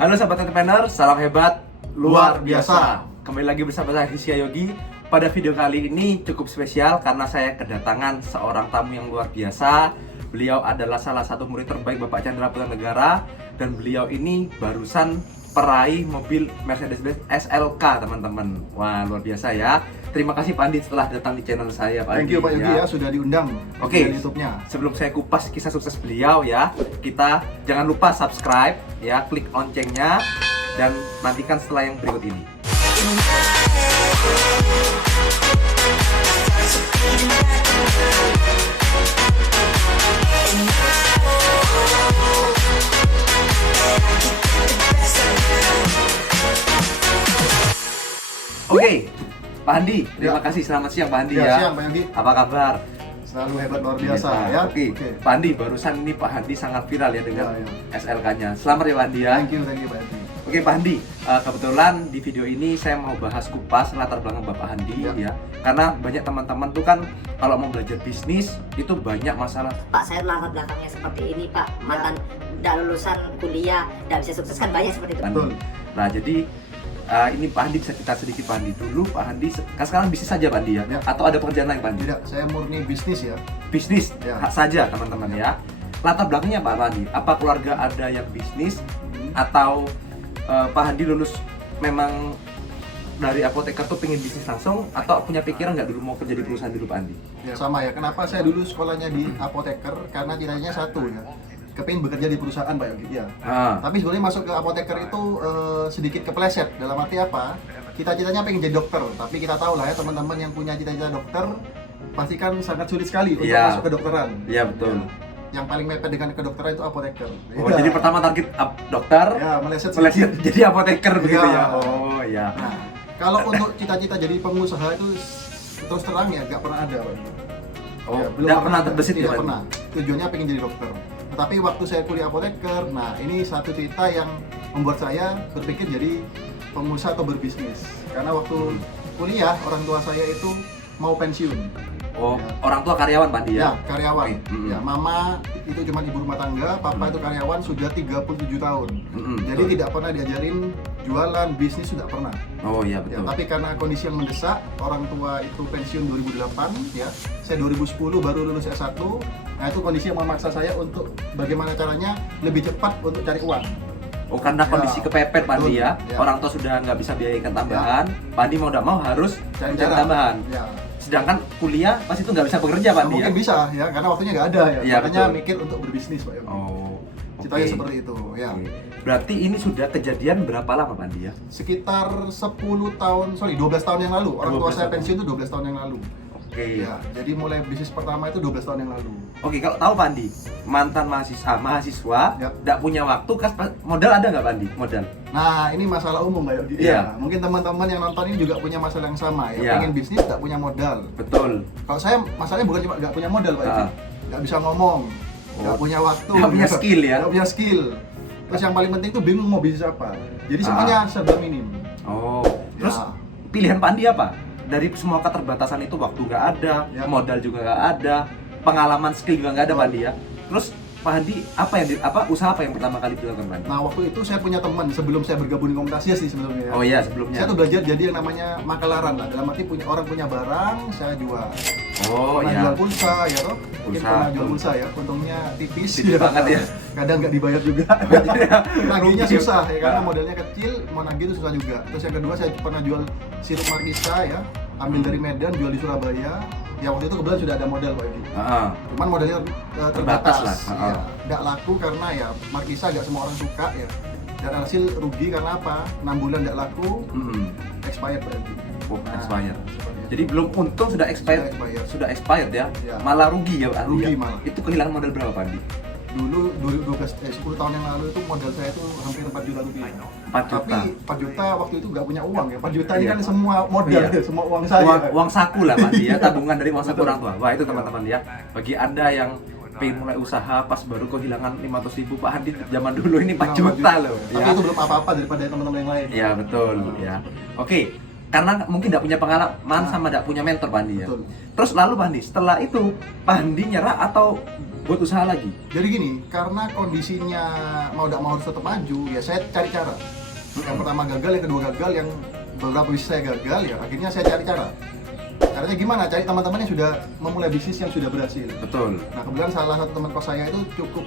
Halo sahabat entrepreneur, salam hebat Luar biasa. Kembali lagi bersama saya Hisya Yogi. Pada video kali ini cukup spesial karena saya kedatangan seorang tamu yang luar biasa. Beliau adalah salah satu murid terbaik Bapak Chandra Putra Negara, dan beliau ini barusan peraih mobil Mercedes-Benz SLK, teman-teman. Wah, luar biasa ya. Terima kasih Pak Andi setelah datang di channel saya, Pak Thank you Pak Yogi ya, sudah diundang Oke, di YouTube-nya. sebelum saya kupas kisah sukses beliau ya, kita jangan lupa subscribe ya, klik loncengnya, dan nantikan setelah yang berikut ini. Oke, Pak Andi, terima kasih. Selamat siang Pak Andi ya. Siang Pak Yogi. Apa kabar? Selalu hebat luar biasa Hebat. ya. Oke, Pak Andi, barusan ini Pak Andi sangat viral ya dengan Ya. SLK-nya. Selamat ya Pak Andi ya. Thank you Pak Yogi. Oke Pak Andi, kebetulan di video ini saya mau bahas kupas latar belakang Bapak Andi ya. Karena banyak teman-teman tuh kan kalau mau belajar bisnis itu banyak masalah. Pak, saya latar belakangnya seperti ini Pak, mantan tidak lulusan kuliah, tidak bisa sukses, kan banyak seperti itu. Betul. Nah jadi ini Pak Andi bisa kita sedikit Pak Andi dulu. Pak Andi sekarang bisnis saja Pak Andi ya? Ya. Atau ada pekerjaan lain Pak Andi? Tidak, saya murni bisnis ya. Bisnis Ya. saja teman-teman ya. Latar belakangnya Pak Andi, apa keluarga ada yang bisnis atau Pak Andi lulus memang dari apoteker tuh pengen bisnis langsung, atau punya pikiran nggak dulu mau kerja di perusahaan dulu Pak Andi? Ya sama ya, kenapa saya dulu sekolahnya di apoteker? Karena cita-citanya satu ya, kepingin bekerja di perusahaan Pak Yogi ya. Tapi sebenarnya masuk ke apoteker itu sedikit kepleset. Dalam arti apa? Cita-citanya pengen jadi dokter, tapi kita tahu lah ya teman-teman yang punya cita-cita dokter pasti kan sangat sulit sekali untuk Iya. masuk ke dokteran. Iya betul. Yang paling mepet dengan kedokteran itu apoteker. Oh, Ya. jadi pertama target dokter, Ya, meleset meleset sedikit. jadi apoteker begitu Iya. ya. Oh iya. Nah, kalau untuk cita-cita jadi pengusaha itu terus terang ya nggak pernah ada Pak. Oh, Ya, belum nggak pernah ada. terbesit ya Tidak Pak? pernah. Tujuannya pengen jadi dokter. Tetapi waktu saya kuliah apoteker, nah ini satu cerita yang membuat saya berpikir jadi pengusaha atau berbisnis. Karena waktu kuliah orang tua saya itu mau pensiun. Oh, Ya. orang tua karyawan Pak Andi ya? Ya, karyawan. Mm-mm. Ya, mama itu cuma ibu rumah tangga, papa itu karyawan sudah 37 tahun. Jadi betul. tidak pernah diajarin jualan, bisnis sudah pernah. Oh iya Ya, betul. tapi karena kondisi yang mendesak, orang tua itu pensiun 2008 ya. Saya 2010 baru lulus S1. Nah, itu kondisi yang memaksa saya untuk bagaimana caranya lebih cepat untuk cari uang. Oh, karena kondisi Ya, kepepet Pak Andi betul. ya. Ya. Orang tua sudah nggak bisa biayakan tambahan. Pak Andi mau nggak mau harus Cari mencari cara. tambahan. Ya. Sedangkan kuliah pas itu nggak bisa bekerja Pak Andi ya? Mungkin bisa ya, karena waktunya nggak ada ya. Iya, Makanya betul. mikir untuk berbisnis, Pak Yogi. Oh. Ceritanya oke. seperti itu ya. Oke. Berarti ini sudah kejadian berapa lama Pak Andi ya? Sekitar 12 tahun yang lalu. Orang tua 12 saya tahun. pensiun itu 12 tahun yang lalu. Oke. Ya, jadi mulai bisnis pertama itu 12 tahun yang lalu. Oke, kalau tahu Pak Andi, mantan mahasiswa Ya. nggak punya waktu, modal ada nggak Pak Andi? Modal? Nah, ini masalah umum, Pak Yogi. Iya. Ya, mungkin teman-teman yang nonton ini juga punya masalah yang sama ya. Iya. Pengen bisnis nggak punya modal. Betul. Kalau saya masalahnya bukan cuma nggak punya modal, Pak Yogi. Ah. Nggak bisa ngomong, nggak Oh. punya waktu, Nggak punya skill ya? Nggak punya skill. Terus yang paling penting itu bingung mau bisnis apa. Jadi semuanya serba minim. Oh. Terus Ya. pilihan Pak Andi apa? Dari semua keterbatasan itu, waktu nggak ada, Ya. modal juga nggak ada, pengalaman skill juga nggak ada Pak Andi ya. Terus Pak Andi usaha apa yang pertama kali dilakukan Pak Andi? Nah, waktu itu saya punya teman sebelum saya bergabung di komunitas sih sebelumnya. Ya. Oh iya, sebelumnya. Saya tuh belajar jadi yang namanya makelaran lah. Dalam arti orang punya barang, saya jual. Oh Pernah iya. jual pulsa ya toh? Mungkin Pulsa, pernah jual betul. pulsa ya, untungnya tipis. Tipis banget ya. Kadang nggak dibayar juga. Nagihnya Rugi. susah ya, karena Ah. modelnya kecil, mau nagih itu susah juga. Terus yang kedua saya pernah jual sirup Markisa ya, ambil dari Medan, jual di Surabaya. Ya waktu itu kebetulan sudah ada modal Pak Yogi. Heeh. Cuman modelnya Terbatas terbatas lah. ya. Nggak laku karena ya Markisa nggak semua orang suka ya. Dan hasil rugi karena apa? 6 bulan nggak laku, expired Pak Yogi. Oh, Nah, expired. seperti itu. Jadi belum untung sudah expired. Sudah expired. Sudah expired ya. Ya. Malah rugi ya Pak Andi. Rugi Ya? malah. Itu kehilangan modal berapa Pak Andi? Dulu 10 tahun yang lalu itu modal saya itu hampir 4 juta rupiah. 4 juta. Tapi 4 juta waktu itu nggak punya uang ya. 4 juta ini Iya. kan semua modal, Iya. semua uang saya. Uang saku lah Pak Andi ya, tabungan dari uang saku Betul. orang tua. Wah itu teman-teman ya. Bagi Anda yang pengen mulai usaha pas baru kehilangan 500.000, Pak Andi zaman dulu ini 4 juta loh. Tapi Ya. itu belum apa-apa daripada teman-teman yang lain. Ya betul ya. Oke, karena mungkin tidak punya pengalaman sama tidak punya mentor Pak Andi ya. Betul. Terus lalu Pak Andi, setelah itu Pak Andi nyerah atau buat usaha lagi? Jadi gini, karena kondisinya mau tidak mau harus tetap maju, ya saya cari cara. Yang pertama gagal, yang kedua gagal, yang beberapa bisnis saya gagal, ya akhirnya saya cari cara. Caranya gimana? Cari teman-teman yang sudah memulai bisnis yang sudah berhasil. Betul. Nah kebetulan salah satu teman kos saya itu cukup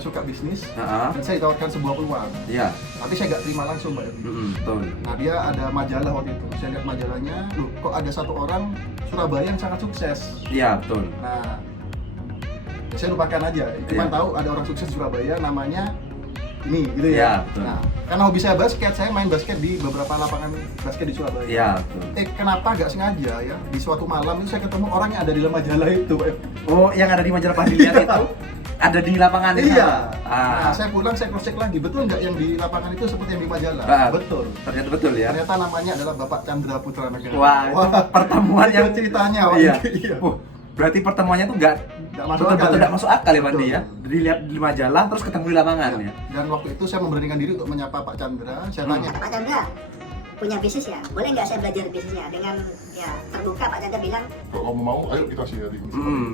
suka bisnis, dan saya ditawarkan sebuah peluang. Iya. Tapi saya nggak terima langsung Mbak Yogi. Betul. Nah dia ada majalah waktu itu, saya lihat majalahnya, loh kok ada satu orang Surabaya yang sangat sukses. Iya betul. Nah ya saya lupakan aja, cuma tahu ada orang sukses di Surabaya namanya ini gitu ya. Iya betul. Nah karena hobi saya basket, saya main basket di beberapa lapangan basket di Surabaya. Iya betul. Kenapa nggak sengaja ya, di suatu malam itu saya ketemu orang yang ada di dalam majalah itu. Oh, yang ada di majalah Pak Andi lihat itu ada di lapangan di Iya. sana? Nah saya pulang, saya cross check lagi, betul nggak yang di lapangan itu seperti yang di majalah? Betul. Ternyata betul ya. Ternyata namanya adalah Bapak Chandra Putra Negara. Wah, itu pertemuan Itu yang ceritanya. Iya. Iya. Berarti pertemuannya tuh nggak masuk akal, betul-betul ya? nggak masuk akal ya Pak Andi Betul. ya. Dilihat di majalah terus ketemu di lapangan ya. Dan waktu itu saya memberanikan diri untuk menyapa Pak Chandra. Saya tanya, Pak Chandra punya bisnis ya, boleh nggak saya belajar bisnisnya? Dengan ya terbuka Pak Chandra bilang, Kalau kamu mau, ayo kita sharing.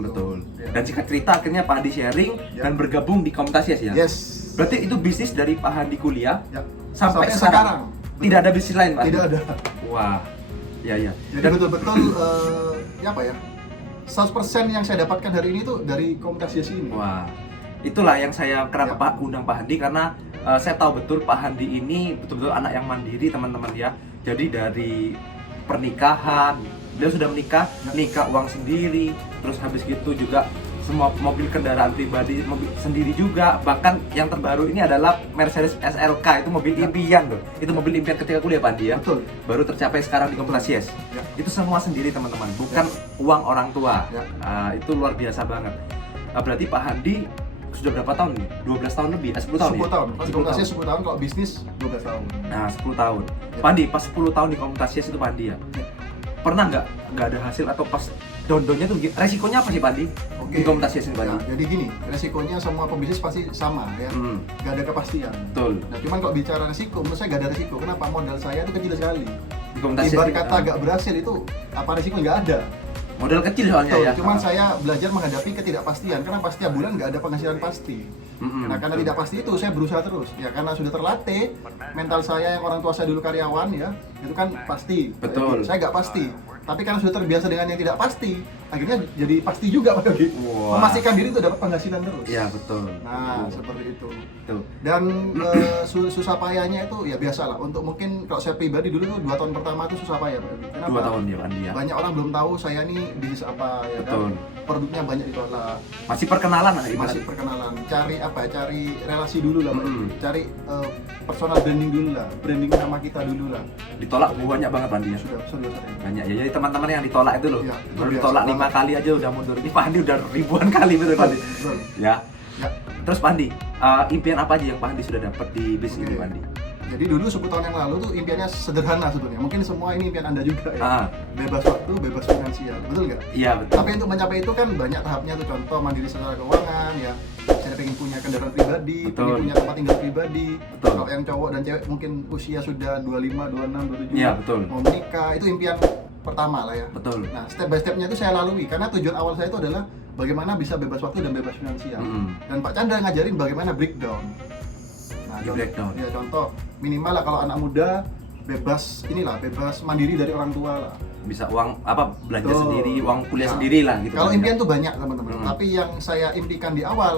Betul. Ya. Dan singkat cerita akhirnya Pak Andi sharing Ya. dan bergabung di Komunitas Yes ya. yes. Berarti itu bisnis dari Pak Andi kuliah Ya. sampai sekarang. Tidak ada bisnis lain Pak? Tidak ada. Wah. Iya. Jadi betul-betul ya apa ya? 100% yang saya dapatkan hari ini tuh dari komunitas Yes ini. Wah, itulah yang saya kenapa Ya. Pak undang Pak Handi karena saya tahu betul Pak Handi ini betul-betul anak yang mandiri teman-teman ya. Jadi dari pernikahan, beliau sudah menikah, nikah uang sendiri, terus habis gitu juga semua mobil kendaraan pribadi mobil sendiri juga. Bahkan yang terbaru ini adalah Mercedes SLK, itu mobil impian loh. Itu mobil impian ketika kuliah Pak Handi ya. Betul. Baru tercapai sekarang di Komunitas Yes. Ya. Itu semua sendiri teman-teman, bukan uang orang tua. Ya. Itu luar biasa banget. Berarti Pak Handi sudah berapa tahun nih? 12 tahun lebih? 10 tahun 10 ya? tahun. Kalau di 10 komunitas tahun. Yes 10 tahun, kalau bisnis 12 tahun. Nah 10 tahun. Ya. Pak Handi, pas 10 tahun di Komunitas Yes itu Pak Handi ya? Ya. Pernah nggak ada hasil atau pas down-downnya tuh resikonya apa sih Pak Handi? Di Komunitas Yes ini Pak Ya, Handi? jadi gini, resikonya semua pebisnis pasti sama ya. Nggak ada kepastian. Betul. Nah, cuman kalau bicara resiko, menurut saya nggak ada resiko. Kenapa? Modal saya itu kecil sekali. Di Komunitas Yes Ibarat ini, kata nggak berhasil itu, apa resiko nggak ada. modal kecil soalnya Betul, ya. cuman saya belajar menghadapi ketidakpastian karena setiap bulan nggak ada penghasilan pasti. Nah karena tidak pasti itu saya berusaha terus ya, karena sudah terlatih mental saya yang orang tua saya dulu karyawan ya, itu kan pasti. Betul. Saya nggak pasti, tapi karena sudah terbiasa dengan yang tidak pasti, akhirnya jadi pasti juga Pak Yogi. Wah. Memastikan diri itu dapat penghasilan terus. Iya betul. Nah seperti itu. Tuh. Dan susah payahnya itu ya biasalah. Untuk mungkin kalau saya pribadi dulu tuh 2 tahun pertama tuh susah payah Pak Yogi. Kenapa? 2 tahun ya Pak Handi ya. Banyak orang belum tahu saya nih bisnis apa ya Betul. kan. Produknya banyak ditolak. Masih perkenalan lah ibarat. Masih perkenalan. Cari apa ya? Cari relasi dulu lah, Pak. Cari personal branding dulu lah. Branding nama kita dulu lah. Ditolak banyak banget Pak Handi ya. Sudah sering. Banyak ya, jadi teman-teman yang ditolak itu loh. Iya, itu Baru biasa ditolak 5 banget. kali aja udah mundur. Ini Pak Handi udah ribuan kali betul Pak Handi. Betul. Ya. Ya. Terus Pak Handi, impian apa aja yang Pak Handi sudah dapat di bisnis Oke. ini Pak Handi? Jadi dulu 10 tahun yang lalu tuh impiannya sederhana sebetulnya. Mungkin semua ini impian Anda juga ya. Bebas waktu, bebas finansial. Betul nggak? Iya betul. Tapi untuk mencapai itu kan banyak tahapnya tuh, contoh mandiri secara keuangan ya. Saya pengen punya kendaraan pribadi, Betul. pengen punya tempat tinggal pribadi. Betul. Kalau yang cowok dan cewek mungkin usia sudah 25, 26, 27 Iya, betul. mau menikah, itu impian pertama lah ya. Betul. Nah, step by stepnya itu saya lalui karena tujuan awal saya itu adalah bagaimana bisa bebas waktu dan bebas finansial. Dan Pak Chandra ngajarin bagaimana breakdown. Nah, Di breakdown. Ya contoh minimal lah kalau anak muda bebas inilah, bebas mandiri dari orang tua lah. Bisa uang apa belanja Betul. sendiri, uang kuliah Nah, sendiri lah gitu. Kalau Pak. impian tuh banyak teman-teman, Hmm. tapi yang saya impikan di awal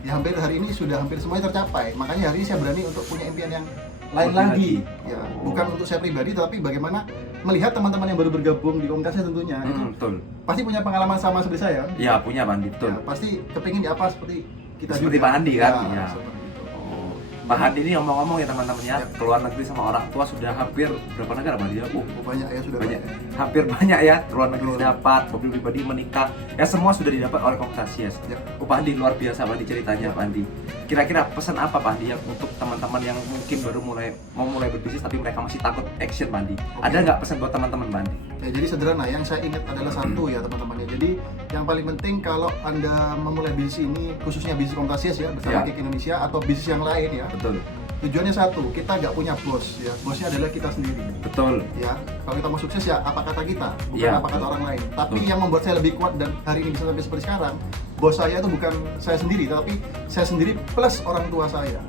ya hampir hari ini sudah hampir semuanya tercapai. Makanya hari ini saya berani untuk punya impian yang lain Lebih lagi. lagi. Ya, Oh. bukan untuk saya pribadi, tapi bagaimana melihat teman-teman yang baru bergabung di komunitasnya tentunya itu Betul. pasti punya pengalaman sama seperti saya. Ya punya Pak Handi betul. Ya, pasti kepingin di apa seperti kita Seperti juga. Pak Handi kan? Ya, Ya. seperti itu. Oh. Pak Handi ini ngomong-ngomong ya teman-teman ya, Ya. keluar negeri sama orang tua sudah hampir berapa negara Pak Handi ya? Banyak ya sudah Banyak. banyak. Hampir banyak ya, keluar negeri Betul. dapat, mobil pribadi menikah, ya semua sudah didapat oleh Komunitas Yes. Ya. Pak Handi luar biasa Pak Handi ceritanya Pak Handi. Kira-kira pesan apa Pak Handi yang untuk teman-teman yang mungkin baru mau mulai berbisnis tapi mereka masih takut action Pak Handi? Oke. Ada nggak pesan buat teman-teman Pak Handi? Ya, jadi sederhana, yang saya ingat adalah satu ya teman-teman ya. Jadi yang paling penting kalau Anda memulai bisnis ini, khususnya bisnis Komunitas Yes ya, bersama Ya. Kik Indonesia atau bisnis yang lain ya, Betul. Tujuannya satu, kita nggak punya bos ya. Bosnya adalah kita sendiri. Betul. Ya, kalau kita mau sukses ya apa kata kita, bukan Ya, apa kata betul. orang lain. Tapi Betul. yang membuat saya lebih kuat dan hari ini bisa sampai seperti sekarang, bos saya itu bukan saya sendiri, tapi saya sendiri plus orang tua saya.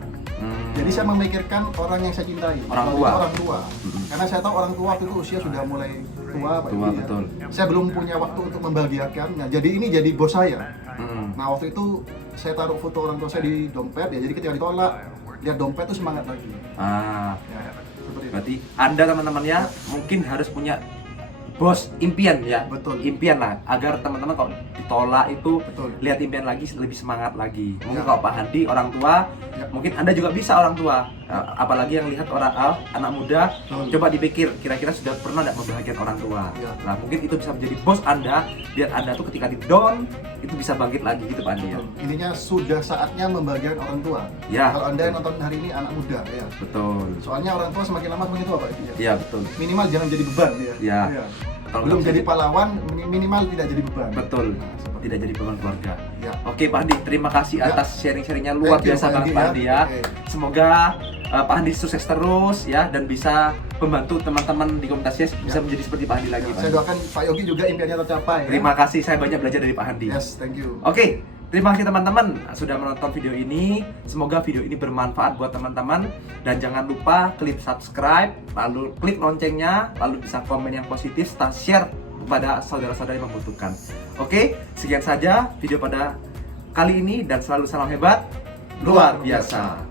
Jadi saya memikirkan orang yang saya cintai, Orang waktu tua. itu orang tua. Karena saya tahu orang tua waktu itu usia sudah mulai tua, Pak Tua, Yogi, ya. betul. Saya belum punya waktu untuk membahagiakan. Nah, jadi ini jadi bos saya. Hmm. Nah, waktu itu saya taruh foto orang tua saya di dompet ya. Jadi ketika ditolak, lihat dompet itu semangat lagi. Ah, Ya, seperti itu. berarti Anda teman-teman ya mungkin harus punya bos impian ya. Betul. Impian lah agar teman-teman kalau ditolak itu Betul. lihat impian lagi, lebih semangat lagi. Mungkin Ya. kalau Pak Handi orang tua, Ya. mungkin Anda juga bisa orang tua. Apalagi yang lihat orang anak muda, Betul. coba dipikir kira-kira sudah pernah tidak membahagiakan orang tua. Ya. Nah, mungkin itu bisa menjadi bos Anda, biar Anda tuh ketika di down itu bisa bangkit lagi gitu Pak Handi ya. Betul. Ininya sudah saatnya membahagiakan orang tua. Ya. Kalau Anda yang nonton hari ini anak muda ya. Betul. Soalnya orang tua semakin lama semakin tua, Pak. Ya. Iya, betul. Minimal jangan jadi beban ya. Ya. Iya. Kalau Belum nggak jadi bisa- pahlawan, minimal tidak jadi beban. Betul. Nah, seperti Tidak jadi beban keluarga. Ya. Oke Pak Handi, terima kasih Ya. atas sharing-sharingnya luar Thank you, biasa Pak banget Yogi, Pak ya. Handi ya. Oke. Semoga Pak Handi sukses terus ya dan bisa membantu teman-teman di komunitas Yes bisa menjadi seperti Pak Handi lagi Pak Saya Handi. doakan Pak Yogi juga impiannya tercapai. ya. Terima kasih, saya banyak belajar dari Pak Handi. Yes, thank you. Oke, terima kasih teman-teman sudah menonton video ini. Semoga video ini bermanfaat buat teman-teman dan jangan lupa klik subscribe, lalu klik loncengnya, lalu bisa komen yang positif, serta share kepada saudara-saudara yang membutuhkan. Oke, sekian saja video pada kali ini dan selalu salam hebat luar biasa.